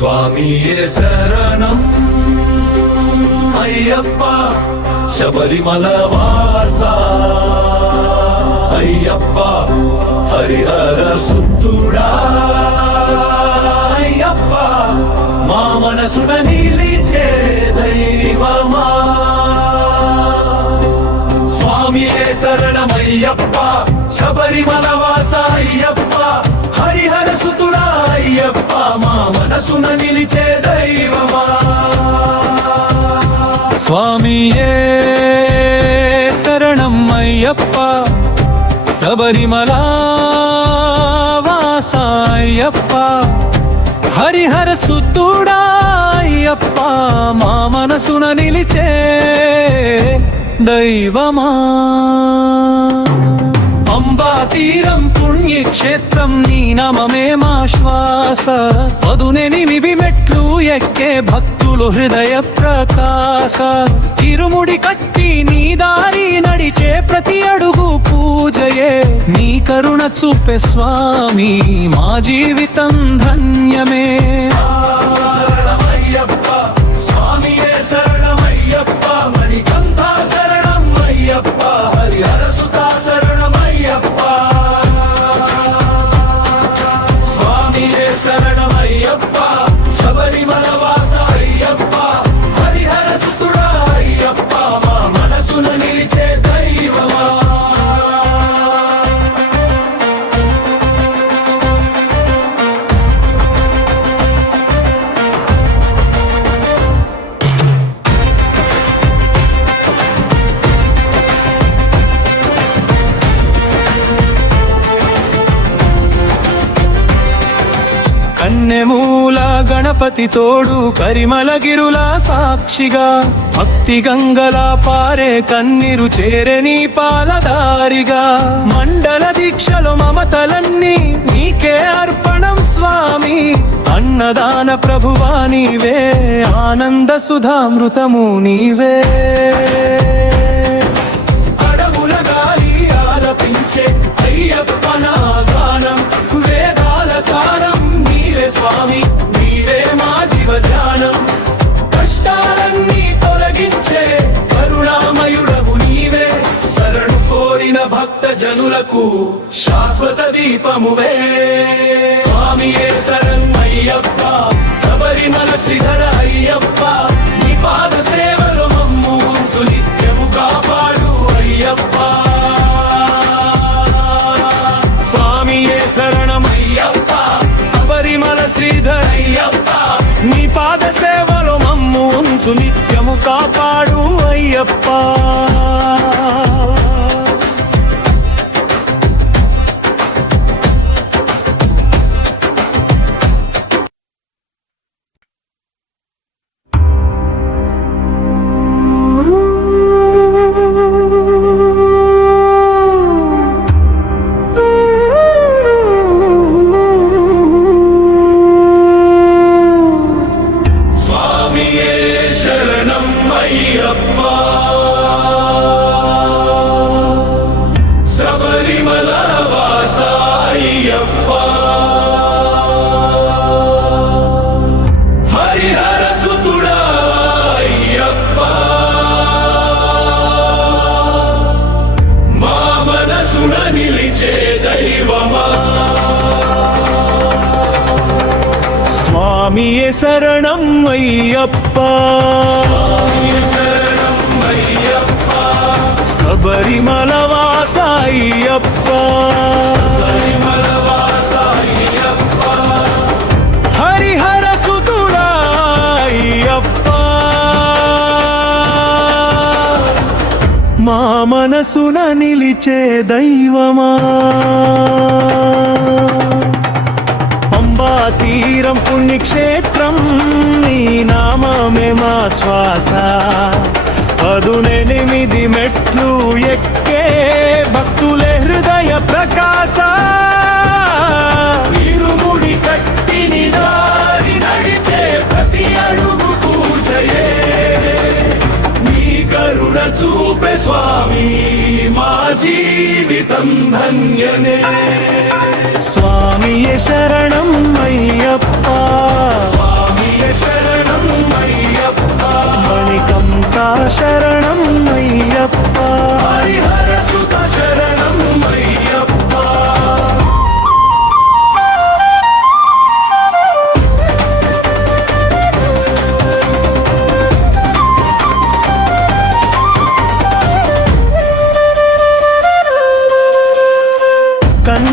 స్వామియే శరణం అయ్యప్ప శబరిమల వాస అయ్యప్ప హరిహర సుతుడా అయ్యప్ప మా మనసున నిలిచే దైవమా స్వామియే శరణమయ్యప్ప శబరిమల వాస అయ్యప్ప హరిహర సుతుడా అయ్యప్ప మా మనసున నిలిచే దైవమా స్వామియే శరణం అయ్యప్ప శబరిమల వాస అయ్యప్ప హరిహర సుతుడా అయ్యప్ప మా మనసున నిలిచే దైవమా పంబా తీరం పుణ్యక్షేత్రం నీ నామమే మా శ్వాస పదునెనిమిది మెట్లు ఎక్కే భక్తులు హృదయ ప్రకాశ ఇరుముడి కట్టి నీ దారి నడిచే ప్రతి అడుగు పూజయే నీ కరుణ చూపే స్వామి మా జీవితం ధన్యమే శరణమయ్యప్ప స్వామియే శరణమయ్యప్ప మణికంఠ శరణం అయ్యప్ప హరిహర సుతా శరణమయ్యప్ప స్వామియే శరణమయ్యప్ప శబరిమల వాస అయ్యప్ప హరిహర సుతుడా అయ్యప్ప మా మనసున నిలిచే దైవమా కన్నెమూల గణపతి తోడు కరిమలగిరుల సాక్షిగా భక్తి గంగల పారే కన్నీరు చేరని పాలదారిగా మండల దీక్షలో మమతలన్నీ నీకే అర్పణం స్వామి అన్నదాన ప్రభువా నీవే ఆనంద సుధామృతము నీవే అడవుల గాలి ఆలపించే అయ్యప్ప నా గానం వేదాల సారం నీవే స్వామి నీవే మా జీవధ్యానం కష్టాలన్నీ తొలగించే కరుణామయుడవు నీవే శరణు కోరిన భక్త జనులకు శాశ్వత దీపమువే స్వామియే శరణమయ్యప్ప శబరిమల శ్రీధర అయ్యప్ప నీ పాద సేవలు మమ్ము ఉంచు నిత్యము కాపాడు అయ్యప్ప స్వామియే శరణమయ్యప్ప శబరిమల శ్రీధర అయ్యప్ప నీ పాద సేవలో మమ్ము ఉంచు నిత్యము కాపాడు అయ్యప్ప స్వామియే శరణం అయ్యప్ప శబరిమల వాస అయ్యప్ప హరిహర సుతుడా అయ్యప్ప మా మనసున నిలిచే దైవమా స్వామియే శరణం అయ్యప్ప శబరిమల వాస అయ్యప్ప హరిహర సుతుడా అయ్యప్ప మా మనసున నిలిచే దైవమా పంబా తీరం పుణ్యక్షేత్రం నీ నామమే మా శ్వాస పదునెనిమిది మెట్లు ఎక్కే భక్తులే హృదయ ప్రకాశ ఇరుముడి కట్టిని దారి నడిచే ప్రతి అడుగు పూజయే నీ కరుణ చూపే స్వామి మా జీవితం ధన్యనే స్వామియే శరణం అయ్యప్ప స్వామి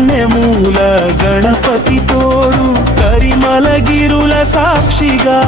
కన్నెమూల గణపతి తోడు కరిమలగిరుల సాక్షిగా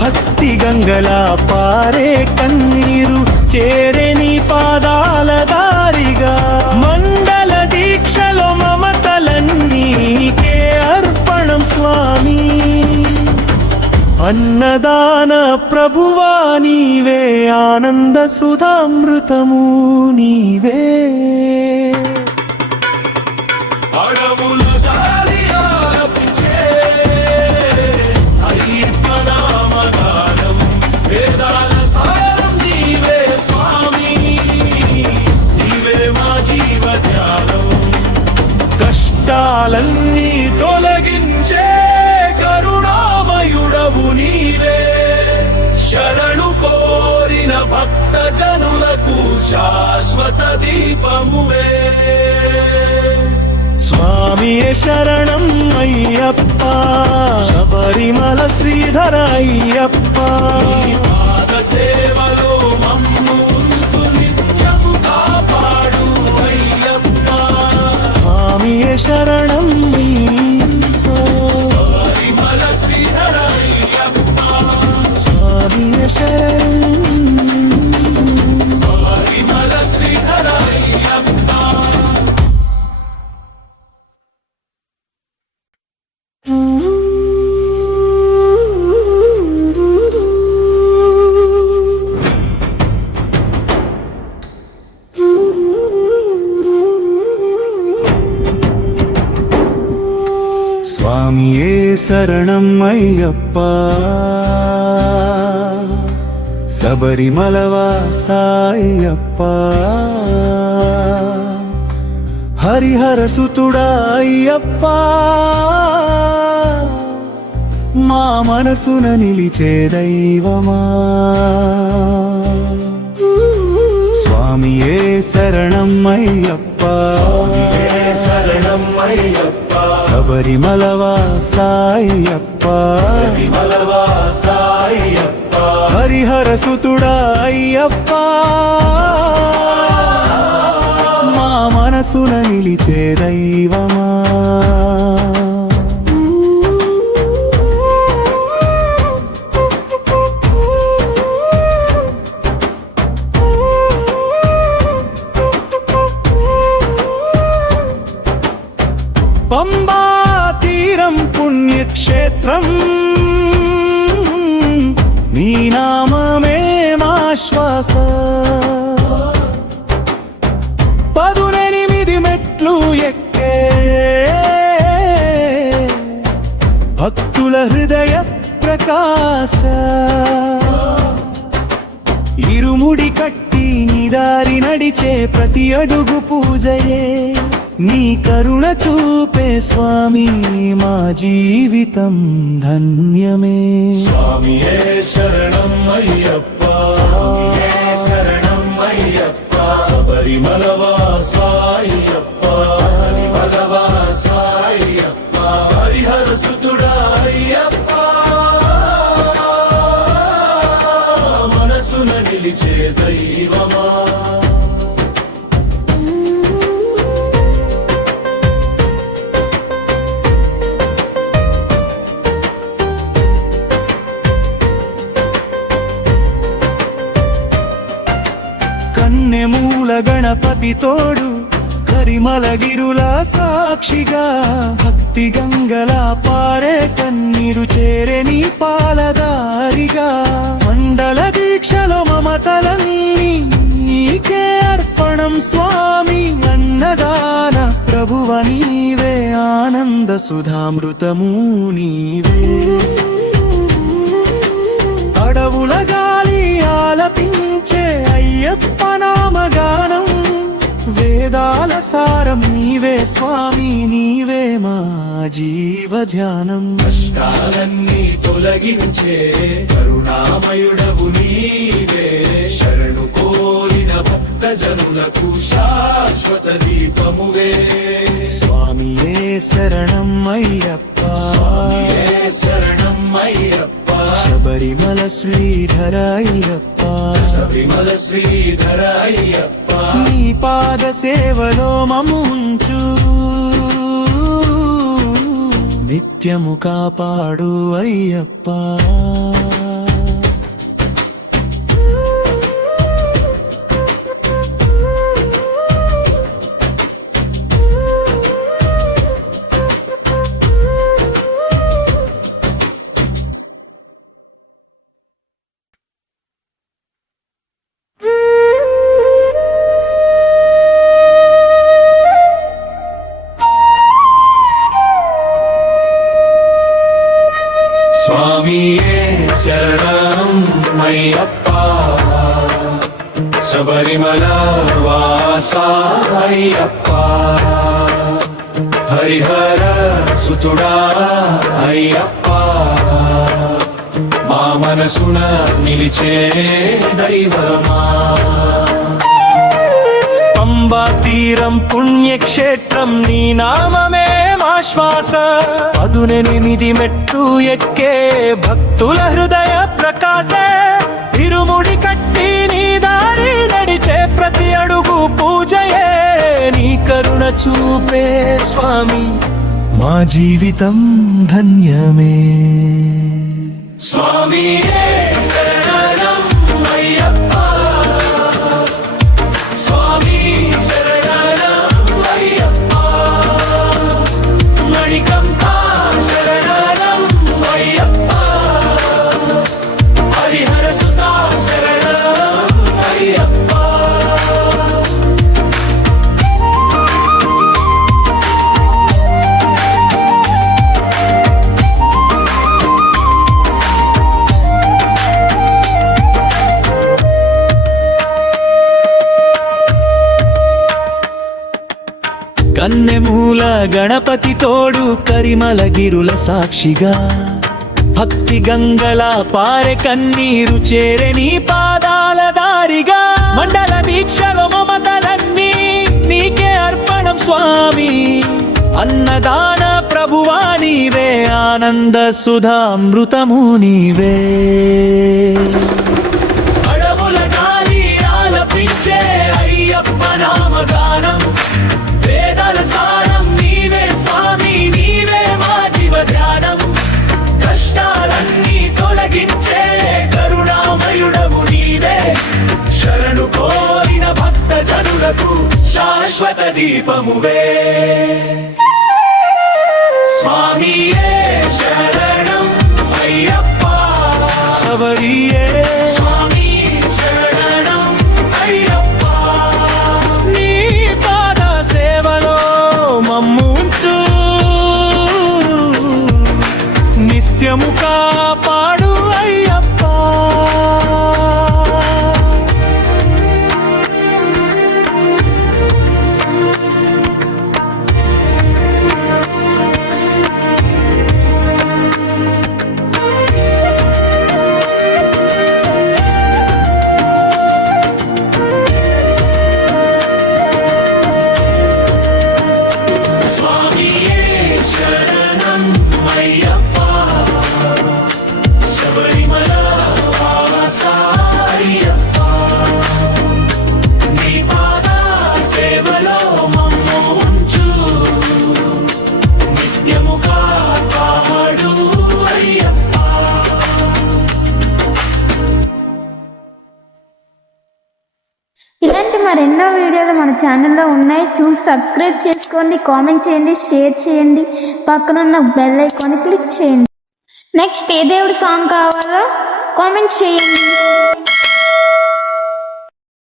భక్తి గంగలా పారే కన్నీరు చేరే నీ పాదాల దారిగా మండల దీక్షలో మమతలన్నీకే అర్పణం స్వామి అన్నదాన ప్రభువా నీవే ఆనంద సుధామృతము నీవే అడవుల దారి ఆలపించే అయ్యప్ప నామగానం వేదాల సారం నీవే స్వామి నీవే మా జీవ ధ్యానం కష్టాలన్నీ తొలగించే కరుణామయుడవు నీవే శరణు కోరిన భక్త జనులకు శాశ్వత దీపమువే స్వామియే శరణం అయ్యప్ప శబరిమల శ్రీధర అయ్యప్ప నీ పాద సేవలో మమ్ము ఉంచు నిత్యము కాపాడు అయ్యప్ప స్వామియే శరణం అయ్యప్ప శబరిమల శ్రీధర అయ్యప్ప స్వామియే శరణం శబరిమల శ్రీధర అయ్యప్ప స్వామియే శరణం అయ్యప్ప శబరిమల వాసాయ్యప్ప హరిహర సుతుడా అయ్యప్ప మా మనసున నిలిచే దైవమా స్వామియే శరణం అయ్యప్ప శరణం అయ్యప్ప శబరిమల వాసాయ్యప్ప శబరిమల వాసాయ్యప్ప హరిహర సుతుడా అయ్యప్ప మా మనసున నిలిచే దైవమా పంబా తీరం పుణ్యక్షేత్రం నీ నామమే మా శ్వాస 18 మెట్లు ఎక్కే భక్తుల హృదయ ప్రకాశ ఇరుముడి కట్టి నీ దారి నడిచే ప్రతి అడుగు పూజయే నీ కరుణ చూపే స్వామి మా జీవితం ధన్యమే స్వామియే శరణం అయ్యప్ప స్వామియే శరణం అయ్యప్ప శబరిమల వాసాయ్యప్ప శబరిమల వాసాయ్యప్ప హరిహర సుతుడా అయ్యప్ప మనసున నిలిచే దైవమా కన్నెమూల గణపతి తోడు కరిమలగిరుల సాక్షిగా భక్తి గంగలా పారే కన్నీరు చేరే నీ పాలదారిగా మండల దీక్షలో మమతలన్నీ నీకే అర్పణం స్వామి అన్నదాన ప్రభువ నీవే ఆనంద సుధామృతము నీవే అడవుల గాలి ఆలపించే అయ్యప్ప నామగానం వేదాల సారం నీవే స్వామి నీవే మా జీవ ధ్యానం కష్టాలన్నీ తొలగించే కరుణామయుడవు నీవే శరణు కోరిన భక్త జనులకు శాశ్వత దీపమువే స్వామియే శరణం అయ్యప్ప స్వామియే శరణం అయ్యప్ప శబరిమల శ్రీధర అయ్యప్ప శబరిమల శ్రీధర అయ్యప్ప నీ పాద సేవలో మమ్ము ఉంచు నిత్యము కాపాడు అయ్యప్ప స్వామియే శరణం అయ్యప్ప శబరిమల వాస అయ్యప్ప హరిహర సుతుడా అయ్యప్ప మా మనసున నిలిచే దైవమా పంబా తీరం పుణ్యక్షేత్రం నీ నామమే మా శ్వాస 18 మెట్లు ఎక్కే భక్తుల హృదయ ప్రకాశ ఇరుముడి కట్టి నీ దారి నడిచే ప్రతి అడుగు పూజయే నీ కరుణ చూపే స్వామి మా జీవితం ధన్యమే స్వామియే శరణం అయ్యప్ప స్వామి శరణం అయ్యప్ప మణికంఠ శరణం అయ్యప్ప హరిహర సుత శరణం అయ్యప్ప కన్నెమూల గణపతి తోడు కరిమలగిరుల సాక్షిగా భక్తి గంగల పారె కన్నీరు చేరే నీ పాదాల దారిగా మండల దీక్షలో మమతలన్నీ నీకే అర్పణం స్వామి అన్నదాన ప్రభువా నీవే ఆనంద సుధామృతము నీవే అడవుల గాలి ఆలపించే అయ్యప్ప నామగానం వేదాల సారం నీవే స్వామి నీవే మా జీవ ధ్యానం కష్టాలన్నీ తొలగించే కరుణామయుడవు నీవే శరణు కోరిన భక్త జనులకు శాశ్వత దీపమువే స్వామియే శరణం అయ్యప్ప శబరియే స్వామి శరణం అయ్యప్ప నీ పాద సేవలో మమ్ముంచు నిత్యము కాపాడు అయ్యప్ప స్వామియే శరణం అయ్యప్ప శబరిమల వాస అయ్యప్ప నీ పాద సేవలో మమ్ము ఉంచు నిత్యము కాపాడు అయ్యప్ప ఇలాంటి మరెన్నో వీడియోలు మన ఛానల్లో ఉన్నాయి. చూసి సబ్స్క్రైబ్ చేసుకోండి, కామెంట్ చేయండి, షేర్ చేయండి, పక్కనున్న బెల్ ఐకాన్ క్లిక్ చేయండి. నెక్స్ట్ ఏ దేవుడి సాంగ్ కావాలో కామెంట్ చేయండి.